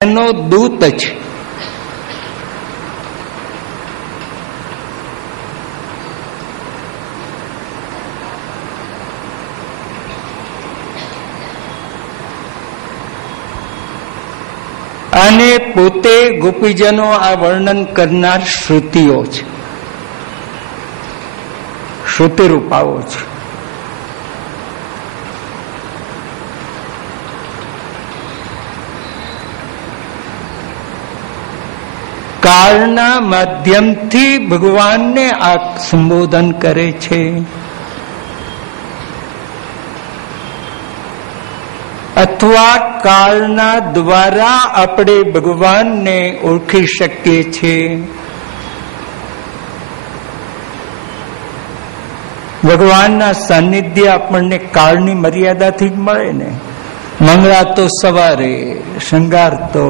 એનો દૂત છે. અને પોતે ગોપીજનો આ વર્ણન કરનાર શ્રુતિઓ છે, શ્રુતિરૂપાઓ છે. કાળના માધ્યમથી ભગવાનને આ સંબોધન કરે છે. અથવા કાળના દ્વારા આપણે ભગવાનને ઓળખી શકીએ છીએ. ભગવાનના સાનિધ્ય આપણને કાળની મર્યાદાથી જ મળે ને. મંગળા તો સવારે, શૃંગાર તો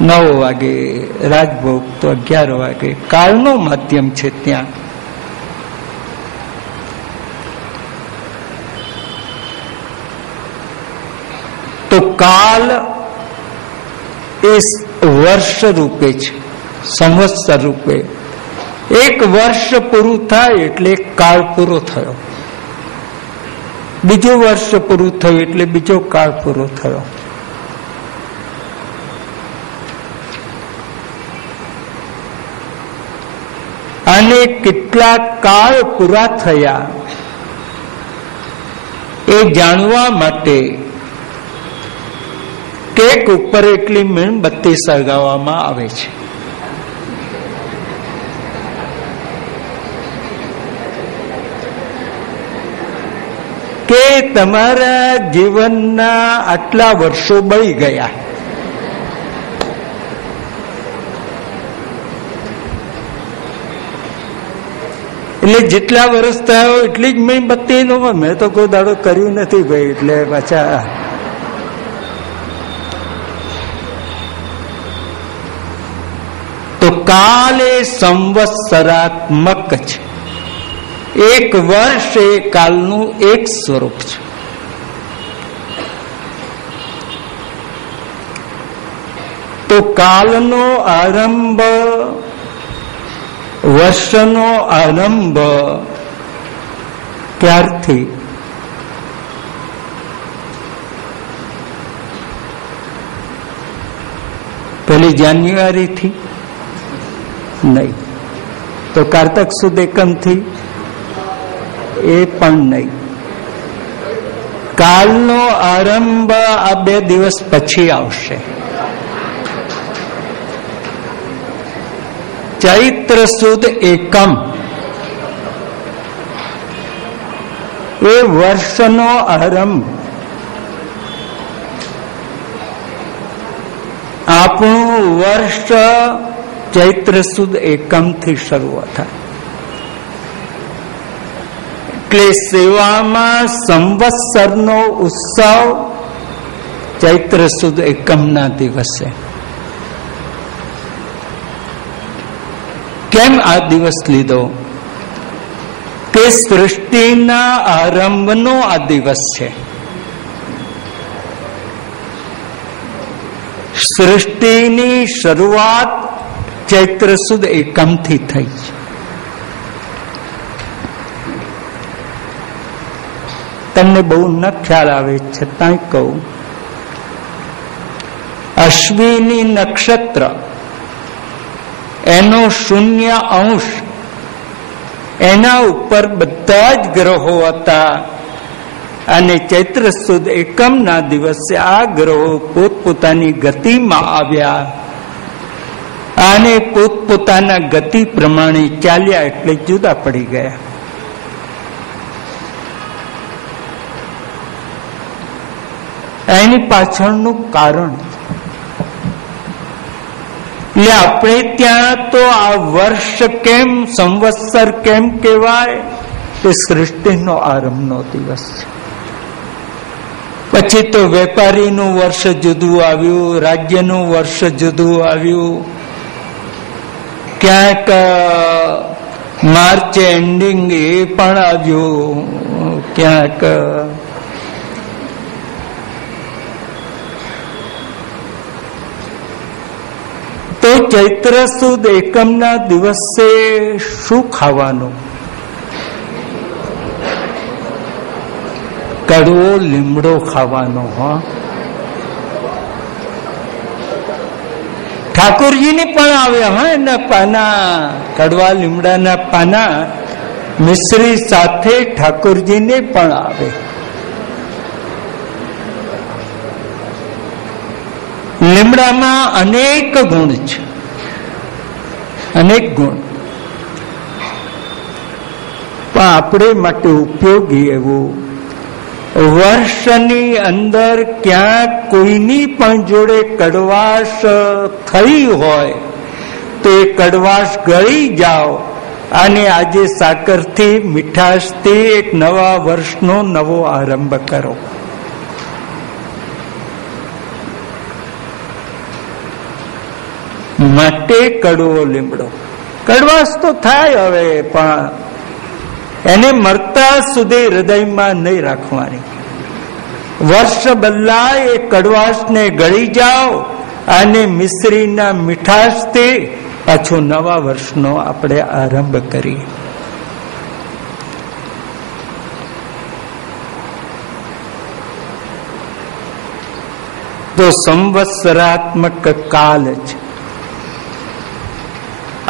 9 વાગે, રાજભોગ તો 11 વાગે. કાળનું માધ્યમ છે ત્યાં. તો કાલ એ વર્ષ રૂપે છે, સંવત્સર રૂપે. એક વર્ષ પૂરું થાય એટલે કાળ પૂરો થયો, બીજું વર્ષ પૂરું થયું એટલે બીજો કાળ પૂરો થયો. અને કેટલા કાળ પૂરા થયા એ જાણવા માટે કેક ઉપર એટલી મીણબત્તી સળગાવવામાં આવે છે. કે તમારા જીવનના આટલા વર્ષો બળી ગયા. એટલે જેટલા વર્ષ થયા હોય એટલી જ મીણબત્તી નો. મેં તો કોઈ દાડો કર્યું નથી ભાઈ, એટલે પાછા તો કાલ એ સંવત્સરાત્મક છે. એક વર્ષ એ કાલનું એક સ્વરૂપ છે. તો કાલનો આરંભ, વર્ષનો આરંભ ક્યારથી? પહેલી જાન્યુઆરી થી નહીં, તો કારતક સુદ એકમ થી એ પણ નહીં. કાલનો આરંભ આ 2 દિવસ પછી આવશે. ચૈત્ર સુદ એકમ એ વર્ષનો આરંભ. આપણું વર્ષ ચૈત્ર સુદ એકમ થી શરૂ થાય. એટલે સેવામાં સંવત્સરનો ઉત્સવ ચૈત્ર સુદ એકમના દિવસે. કેમ આ દિવસ લીધો? કે સૃષ્ટિના આરંભનો આ દિવસ છે. સૃષ્ટિની શરૂઆત ચૈત્ર સુદ એકમ થી થઈ છે. તમને બહુ ન ખ્યાલ આવે છતાંય કહું, અશ્વિની નક્ષત્ર એનો 0°, એના ઉપર બધા જ ગ્રહો હતા. અને ચૈત્ર સુદ એકમના દિવસે આ ગ્રહો પોતપોતાની ગતિમાં આવ્યા અને પોતપોતાના ગતિ પ્રમાણે ચાલ્યા, એટલે જુદા પડી ગયા. એની પાછળનું કારણ એટલે આપણે ત્યાં તો આ વર્ષ કેમ, સંવત્સર કેમ કહેવાય? તે સૃષ્ટિનો આરંભનો દિવસ છે. પછી તો વેપારીનું વર્ષ જુદું આવ્યું, રાજ્યનું વર્ષ જુદું આવ્યું. ક્યાંક માર્ચ એન્ડિંગ એ પણ આવ્યું, ક્યાંક ચૈત્ર સુદ એકમના દિવસે શું ખાવાનું? કડવો લીમડો ખાવાનો. હા, ઠાકોરજીને પણ આવે. હા, એના પાના, કડવા લીમડાના પાના મિશ્રી સાથે ઠાકોરજીને પણ આવે. લીમડામાં અનેક ગુણ છે, અનેક ગુણ, પણ આપણે માટે ઉપયોગી એવું. વર્ષની અંદર ક્યાંક કોઈની પણ જોડે કડવાશ થઈ હોય તો એ કડવાશ ગળી જાઓ અને આજે સાકરથી, મીઠાશથી એક નવા વર્ષનો નવો આરંભ કરો. માટે કડવો લીમડો. કડવાશ તો થાય હવે, પણ એને મરતા સુધી હૃદયમાં નહીં રાખવાની. વર્ષ બદલાય એ કડવાશને ગળી જાઓ અને મિશ્રીના મીઠાશથી પાછો નવા વર્ષનો આપણે આરંભ કરીએ. તો સંવત્સરાત્મક કાલ છે.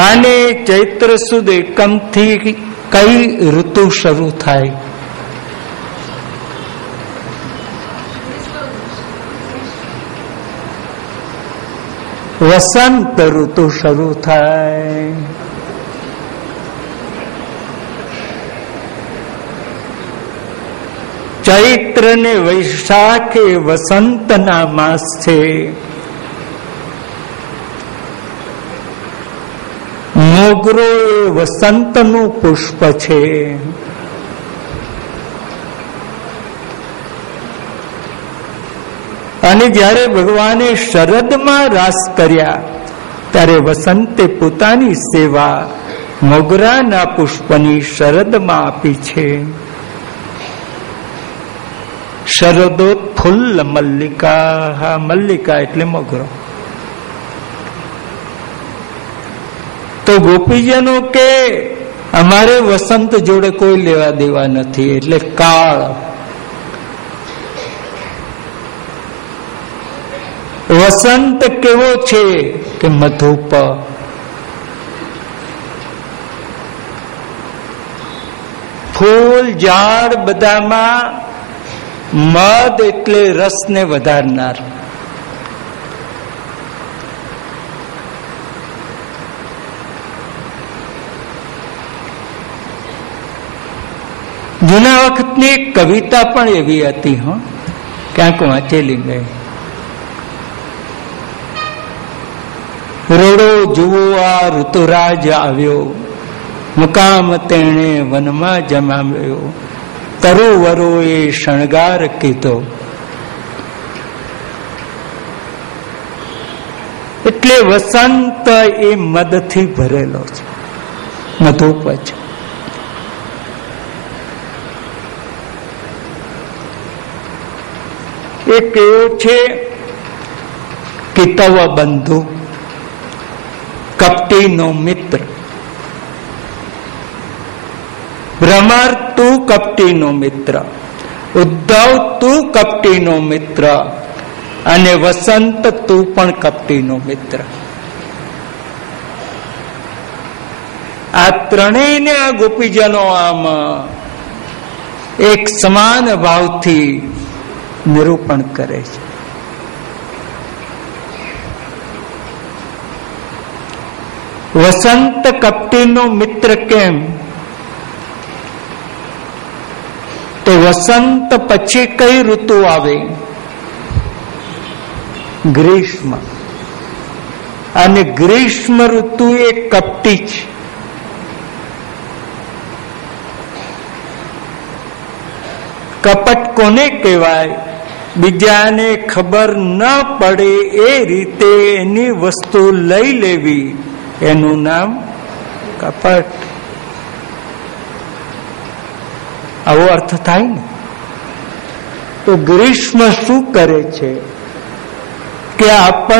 અને ચૈત્ર સુદ એકમથી કઈ ઋતુ શરૂ થાય? વસંત ઋતુ શરૂ થાય. ચૈત્ર ને વૈશાખ એ વસંતના માસ છે. મોગરો એ વસંતનું પુષ્પ છે. અને જ્યારે ભગવાને શરદમાં રાસ કર્યા ત્યારે વસંતે પોતાની સેવા મોગરાના પુષ્પની શરદમાં આપી છે. શરદોત્ફુલ્લ મલ્લિકા. હા, મલ્લિકા એટલે મોગરો. તો ગોપીજનો કે અમારે વસંત જોડે કોઈ લેવા દેવા નથી, એટલે કાળ. વસંત કેવો છે કે મધુપ. ફૂલ, ઝાડ બધામાં મધ એટલે રસને વધારનાર. જૂના વખતની એક કવિતા પણ એવી હતી. હો, ક્યાંક વાંચેલી મેં. રોડો જુઓ આ ઋતુરાજ આવ્યો, મુકામ તેણે વનમાં જમાવ્યો, તરુવરોએ શણગાર કીધો. એટલે વસંત એ મદથી ભરેલો છે, મધુપ છે. એક એવો છે કિતવ બંધુ, કપટીનો મિત્ર. ભ્રમર તું કપટીનો મિત્ર, ઉદ્ધવ તું કપટીનો મિત્ર, અને વસંત તું પણ કપટીનો મિત્ર. આ ત્રણેયને આ ગોપીજનો આમ એક સમાન ભાવથી નિરૂપણ કરે છે. વસંત કપટીનો મિત્ર કેમ? તો વસંત પછી કઈ ઋતુ આવે? ગ્રીષ્મ. અને ગ્રીષ્મ ઋતુ એ કપટી છે. કપટ કોને કહેવાય? બીજાને ખબર ન પડે એ રીતે એની વસ્તુ લઈ લેવી, એનું નામ કપટ. આવો અર્થ થાય ને. તો ગ્રીષ્મ શું કરે છે કે આપણને